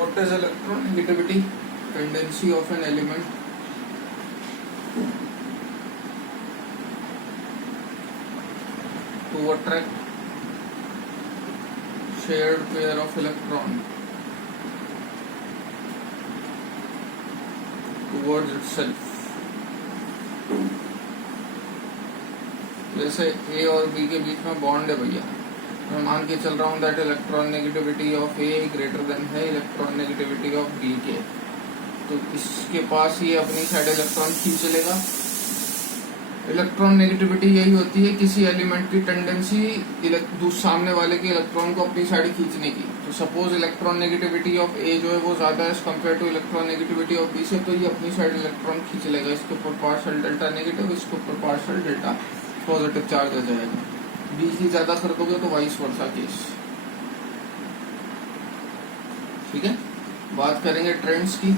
What is electronegativity? Tendency of an element to attract shared pair of electron towards itself. जैसे ए और B के बीच में bond है भैया, मैं मान के चल रहा हूँ that electron negativity of A greater than है इलेक्ट्रॉन नेगेटिविटी ऑफ बी के, तो इसके पास ये अपनी साइड इलेक्ट्रॉन खींच लेगा। इलेक्ट्रॉन नेगेटिविटी यही होती है किसी एलिमेंट की टेंडेंसी सामने वाले के इलेक्ट्रॉन को अपनी साइड खींचने की। तो suppose electronegativity of A जो है वो ज्यादा है compare to electronegativity of B से, तो ये अपनी साइड इलेक्ट्रॉन खींच लेगा। इसके ऊपर पार्शियल डेल्टा नेगेटिव, इसके ऊपर पार्शियल डेल्टा पॉजिटिव चार्ज आ जाएगा। बी की ज्यादा कर दोगे तो वाइस वर्सा केस। ठीक है, बात करेंगे ट्रेंड्स की।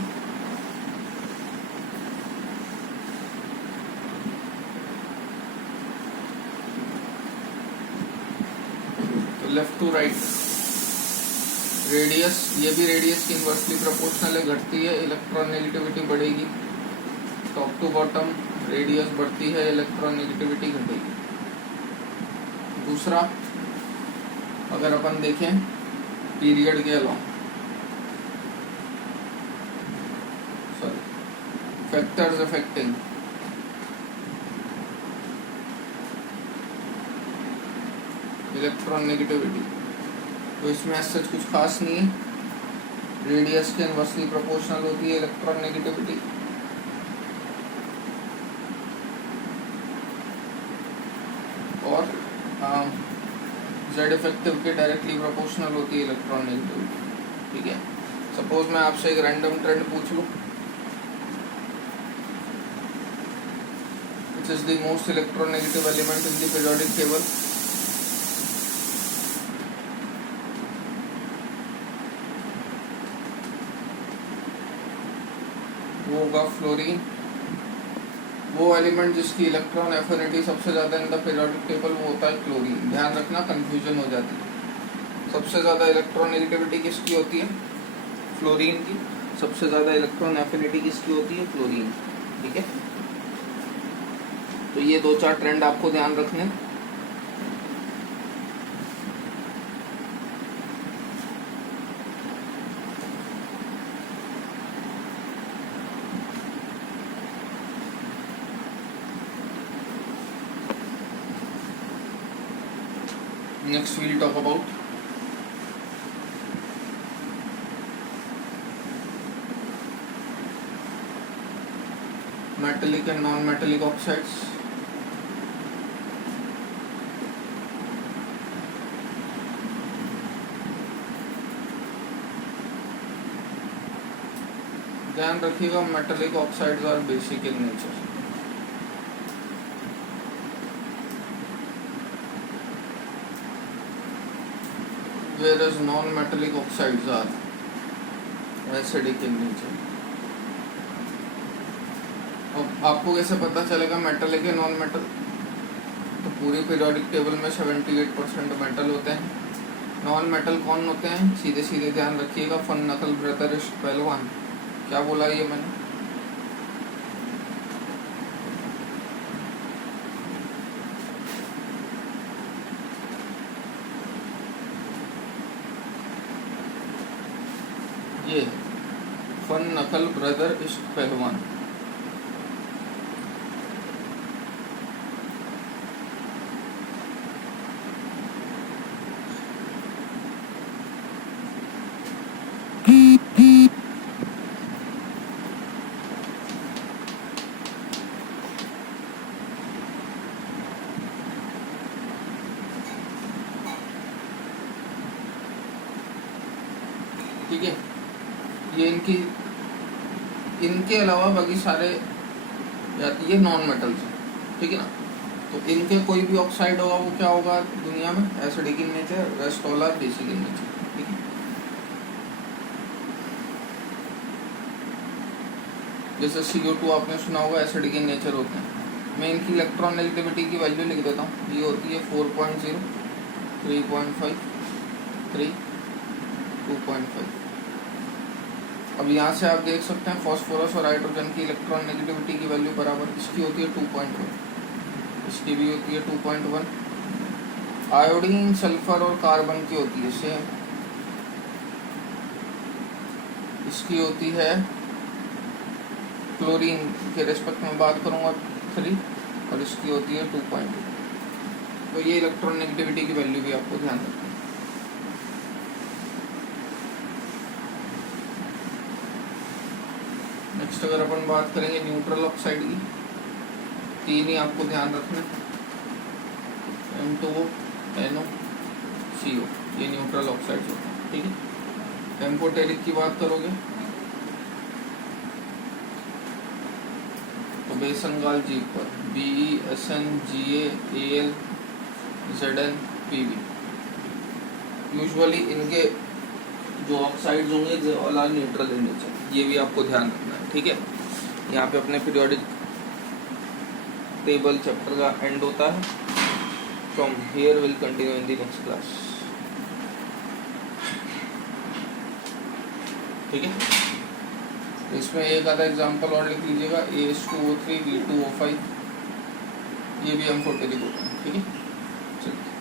लेफ्ट टू राइट, रेडियस, ये भी रेडियस की इनवर्सली प्रोपोर्शनल है, घटती है इलेक्ट्रॉन नेगेटिविटी बढ़ेगी। टॉप टू बॉटम रेडियस बढ़ती है, इलेक्ट्रॉन नेगेटिविटी घटेगी। दूसरा, अगर अपन देखें पीरियड के along, factors affecting electron negativity, तो इसमें ऐसा कुछ खास नहीं है। रेडियस के इनवर्सली प्रोपोर्शनल होती है इलेक्ट्रॉन नेगेटिविटी। और जेड इफेक्टिव के डायरेक्टली प्रोपोर्शनल होती है इलेक्ट्रॉन नेगेटिविटी। ठीक है, सपोज मैं आपसे एक रैंडम ट्रेंड पूछ लूं, which is the most electronegative element in the periodic table? वो होगा फ्लोरीन। वो एलिमेंट जिसकी इलेक्ट्रॉन एफिनिटी सबसे ज्यादा इन द पीरियोडिक टेबल वो होता है क्लोरीन। ध्यान रखना, कंफ्यूजन हो जाती है। सबसे ज्यादा इलेक्ट्रॉन नेगेटिविटी किसकी होती है? फ्लोरीन की। सबसे ज्यादा इलेक्ट्रॉन एफिनिटी किसकी होती है? क्लोरीन। ठीक है, तो ये दो चार ट्रेंड आपको ध्यान रखने। Next we'll talk about metallic and non-metallic oxides. ध्यान रखिएगा, metallic oxides are basic in nature. whereas non-metallic oxides are acidic in nature. अब आपको कैसे पता चलेगा मेटलिक है नॉन मेटल? तो पूरी पीरियोडिक टेबल में 78% मेटल होते हैं। नॉन मेटल कौन होते हैं? सीधे सीधे ध्यान रखिएगा, फन नकल ब्रदर पहलवान। क्या बोला ये मैंने? ये फन नकल ब्रदर इश्क पहलवान। ठीक है, ये इनके अलावा बाकी सारे जाती है नॉन मेटल से। ठीक है ना, तो इनके कोई भी ऑक्साइड होगा वो क्या होगा दुनिया में? Acidic in nature, rest all are basic in nature. ठीक है, जैसे CO2 आपने सुना होगा एसिडिक इन नेचर होते हैं। मैं इनकी इलेक्ट्रॉन नेगेटिविटी की वैल्यू लिख देता हूँ। ये होती है 4.0, 3.5, 3, 2.5। अब यहाँ से आप देख सकते हैं फास्फोरस और हाइड्रोजन की इलेक्ट्रॉन नेगेटिविटी की वैल्यू बराबर इसकी होती है 2.1, इसकी भी होती है 2.1। आयोडीन, सल्फर और कार्बन की होती है सेम, इसकी होती है क्लोरीन के रेस्पेक्ट में बात करूंगा 3 और इसकी होती है 2.2। तो ये इलेक्ट्रॉन नेगेटिविटी की वैल्यू भी आपको ध्यान रखना है। नेक्स्ट अगर अपन बात करेंगे न्यूट्रल ऑक्साइड की, 3 ही आपको ध्यान रखना है, M2O, NO, CO, ये न्यूट्रल ऑक्साइड होते हैं, ठीक है। एम्फोटेरिक की बात करोगे तो बेसनगाल जीप पर BeSnGaAl ZnPb। यूजुअली इनके जो ऑक्साइड्स होंगे they all are neutral in nature, ये भी आपको ध्यान रखना है, ठीक है। यहाँ पे अपने पीरियोडिक टेबल चैप्टर का एंड होता है। From here will continue in the next class, ठीक है। इसमें एक आधा एग्जांपल और लिख लीजिएगा, AS2O3 V2O5, ये भी एम्फोटेरिक होता है, ठीक है। चलिए।